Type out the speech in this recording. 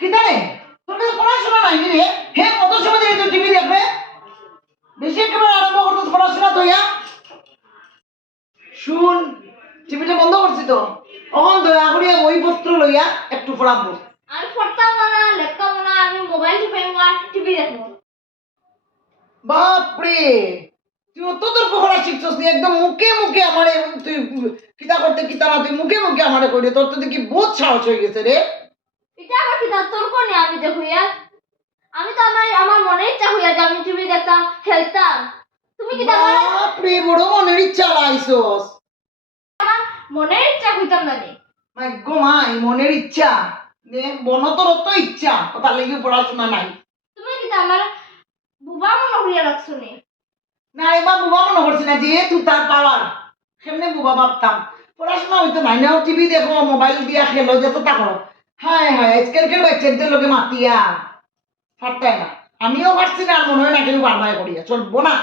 কি জানে তুমি তো পড়াশোনা নাই রে হে কত সময় ধরে তুই টিভি দেখবে বেশি একেবারে আরম্ভ করতো পড়াশোনা তো ইয়া শুন টিভিটা বন্ধ করছি তো অহন দয়া করিয়া বইপত্র লইয়া একটু পড়াবো আমি পড়তাম না লেখতাম না আমি মোবাইল টিপাইবো আর টিভি দেখবো বাপরে তুই অত তোর পড়া শিখছস নি একদম মুখে মুখে আমারে তুই কিতা করতে কিতা না তুই মুখে মুখে আমারে কইরে তোর তো দেখি বহুত সাহস হয়ে গেছে রে এটা আমার কি তোর কোনে আমি দেখো আমি তো আমার মনের ইচ্ছা হইয়া যে আমি টিভি দেখতাম খেলতাম তুমি কি আমার বাপরে বড় মনের ইচ্ছা লাইছস মনের ইচ্ছা হইতাম না রে মাই গো মাই মনের ইচ্ছা নে বনতর তো ইচ্ছা কথা লাগি পড়াশোনা নাই তুমি কি আমার বুবা মনে হইয়া রাখছো নি না এবার বুবা মনে করছি না যে তুই তার পাওয়ার সেমনে বুবা ভাবতাম পড়াশোনা হইতো নাই না টিভি দেখো মোবাইল দিয়া খেলো যত তা করো হায় হায় আজকালকার বাচ্চাদের লোকে মাতিয়া পারতাই না আমিও পারছি না আর মনে হয় না কেউ বারবার করিয়া চলবো না